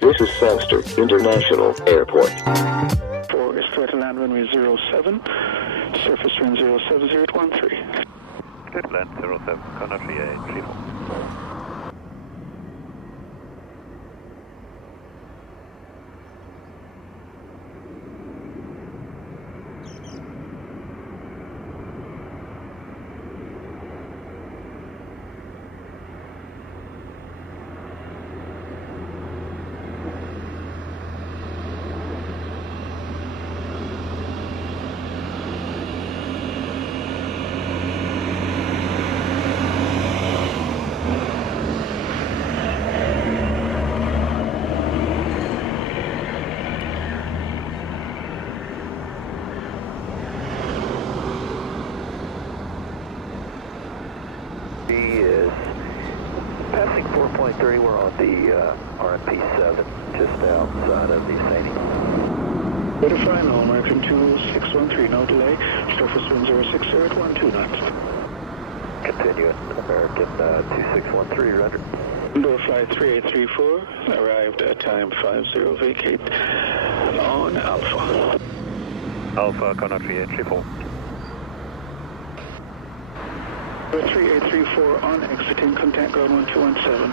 This is Sangster International Airport. 4 is clear to land runway 07, surface wind 07013. Clear to land 07, country 34. Is passing 4.3, we're on the RMP 7, just outside of the Sadie. Clear to fly now, American 2613, no delay, surface wind 06012 knots. Continuing, American 2613, roger. Window flight 3834, arrived at time 50, vacate on Alpha. Alpha, country 34. 3834 on exiting, contact ground 1217.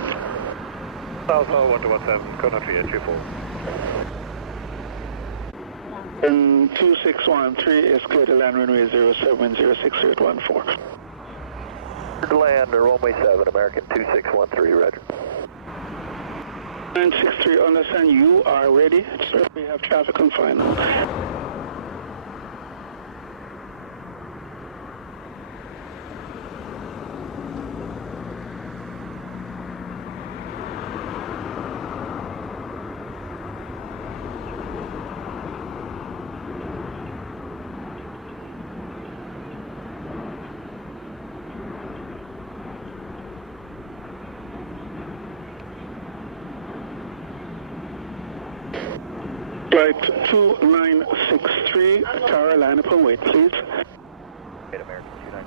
Alpha 1217, country 34. And 2613 is clear to land runway 070614. To land runway 7, American 2613, roger. 963, understand you are ready. Sir, we have traffic on final. Flight 2963, Carolina, upon wait, please. Wait, American 29.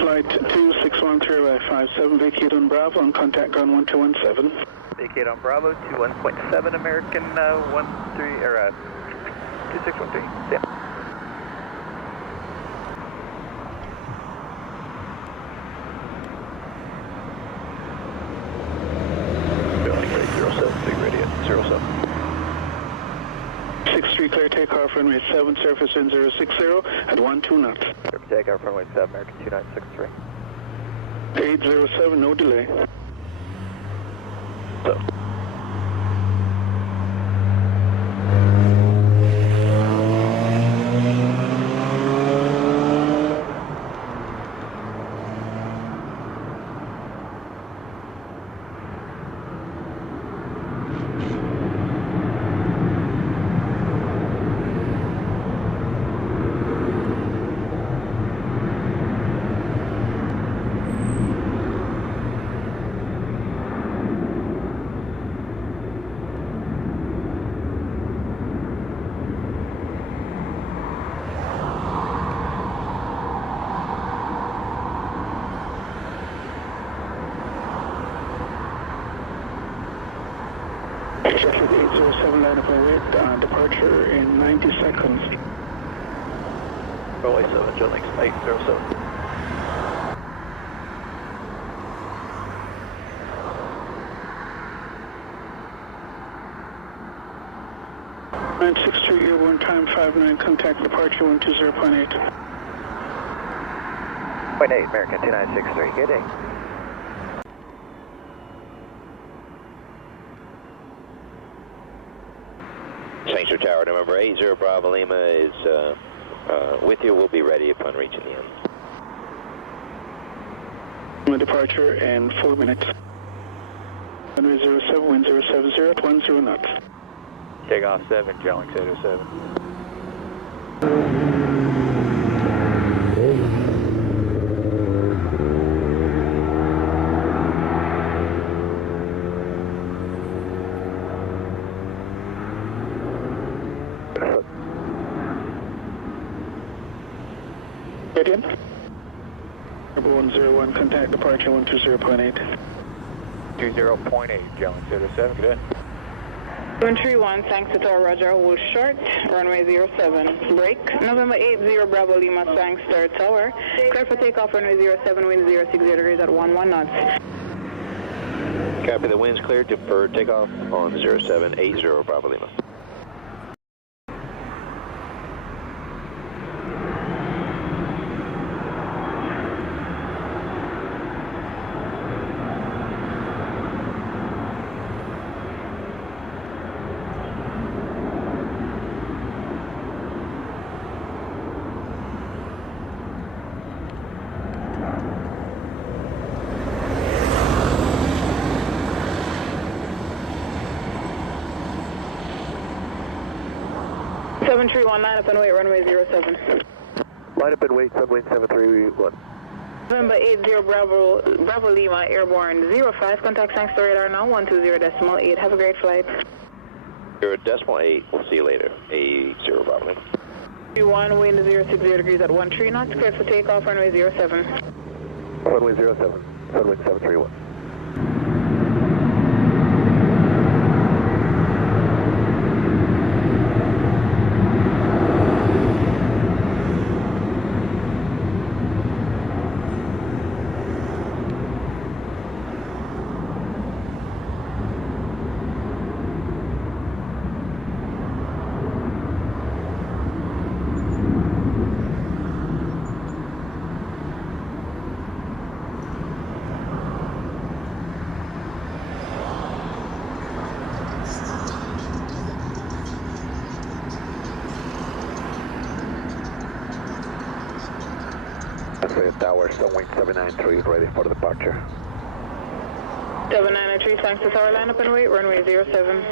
Flight 2613 by 57, vacate on Bravo, on contact ground 1217. Vacate on Bravo, 21.7, American 2613. Yeah. Building ready, 07, big ready at 07. 63 clear takeoff, runway 7, surface wind 060 at 12 knots. Takeoff runway 7, American 2963. 807, no delay. So. Traffic 807, line up and wait, departure in 90 seconds. Runway 7, John Links 807. Nine 63 airborne time 59, contact departure 120.8. 0.8, American 2963, good day. Sangster Tower, November 80 Bravo Lima is with you. We'll be ready upon reaching the end. Departure in 4 minutes. Runway 07, wind 070 at 10 knots. Takeoff 7, John Links 807. Gideon. 101, contact departure 120.8. 20.8, John 07, good. 731, thanks to tower, roger, hold short, runway 07, break, November 80, Bravo Lima, thanks, third tower, clear for takeoff, runway 07, wind 060 degrees at 11 knots. Copy, the wind's cleared for takeoff on 0780 Bravo Lima. Line up and wait, runway 07. Line up and wait, subway 731. November 80, Bravo Lima, airborne 05, contact thanks to radar now, 120.8, have a great flight. 0.8, we'll see you later, 80 Bravo Lima. 31, wind 060 degrees at 13 knots, cleared for takeoff, runway 07. Runway 07, subway 731. Tower, Sunwing 793, ready for departure. 793, thanks to tower, line up and wait, runway 07.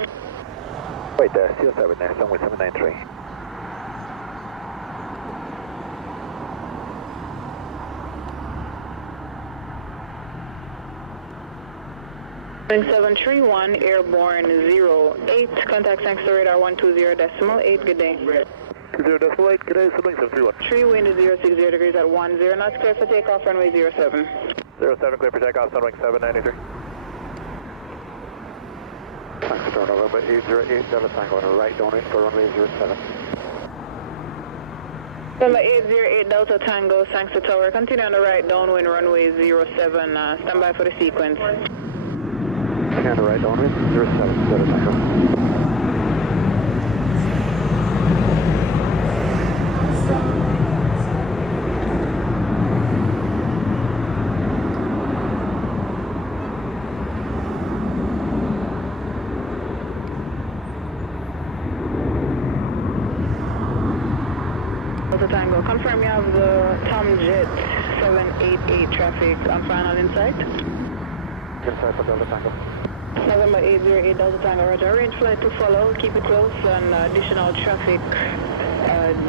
Wait, still 7 there, Sunwing 793. Boeing 731, airborne 08, contact thanks to radar 120.8, good day. 20.8, good day, Sunwing 731. 3, wind 060 degrees at 10 knots, clear for takeoff, runway 07. 07, clear for takeoff, Sunwing 793. Thanks for November 808, Delta Tango on the right downwind for runway 07. Number 808 Delta Tango, thanks to tower, continue on the right downwind, runway 07, stand by for the sequence. Continue on the right downwind, 07, Delta Tango. Tango, confirm you have the Tom Jet 788 traffic on final insight. Inside for Delta Tango. November 808 Delta Tango, roger. Arrange flight to follow, keep it close, and additional traffic,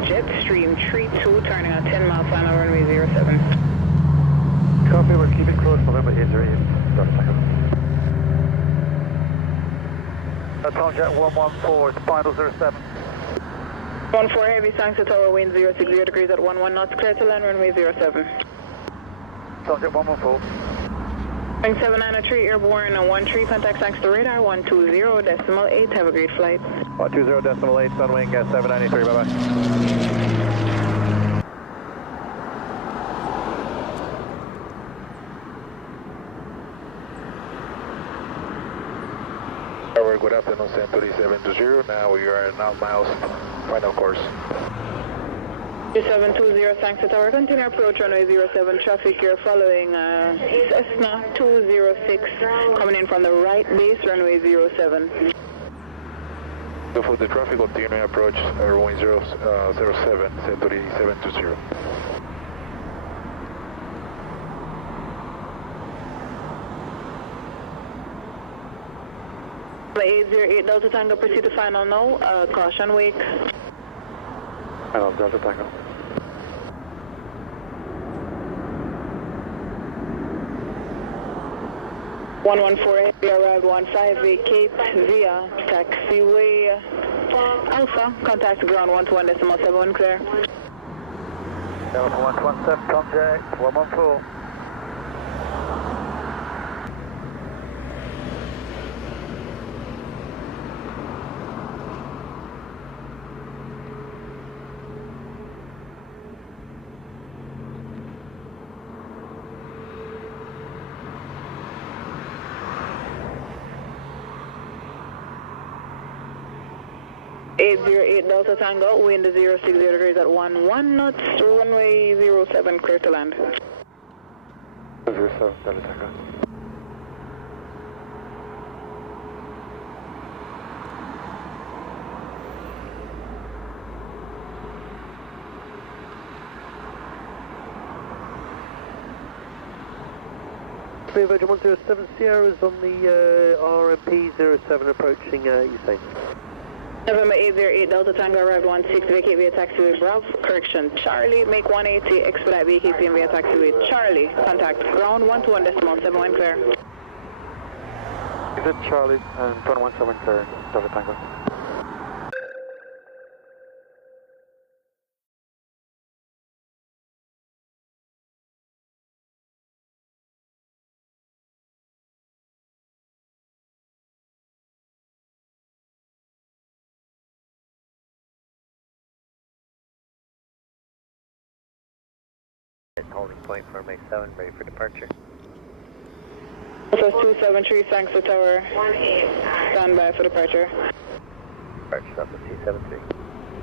Jetstream 32, turning at 10 mile final runway 07. Copy, we're keeping close, November 808 Delta Tango. Tom Jet 114, final 07. 14 heavy, thanks to tower, wind 060 degrees at 11 knots, clear to land runway 07. Subject 114. Boeing 793, airborne 13, contact thanks to radar 120.8, have a great flight. 120.8, Sunwing 793, bye-bye. Good afternoon, Century 720. Now we are in outbound final course. 2720, thanks to tower. Continue approach runway 07 traffic. You're following Cessna 206 coming in from the right base, runway 07. So for the traffic, continuing approach runway 07, Century 720. The 808 Delta Tango, proceed to final now. Caution wake. Final Delta Tango. We arrived 15, vacate via taxiway Alpha. Contact ground 121.7, clear. Delta 117, contact, 114. Delta Tango, wind 060 degrees at 11 knots, runway 07, clear to land. 07, Delta Tango. Virgin 107 Sierra is on the RMP 07 approaching Usain. November 808 Delta Tango arrived 16, vacate via taxiway Bravo, correction, Charlie, make 180, expedite vacating via taxiway Charlie, contact ground 121.71 clear. Is it Charlie and 217 clear, Delta Tango? Holding point for May 7, ready for departure. Southwest 273, thanks to tower. Stand by for departure. Departure Southwest 273.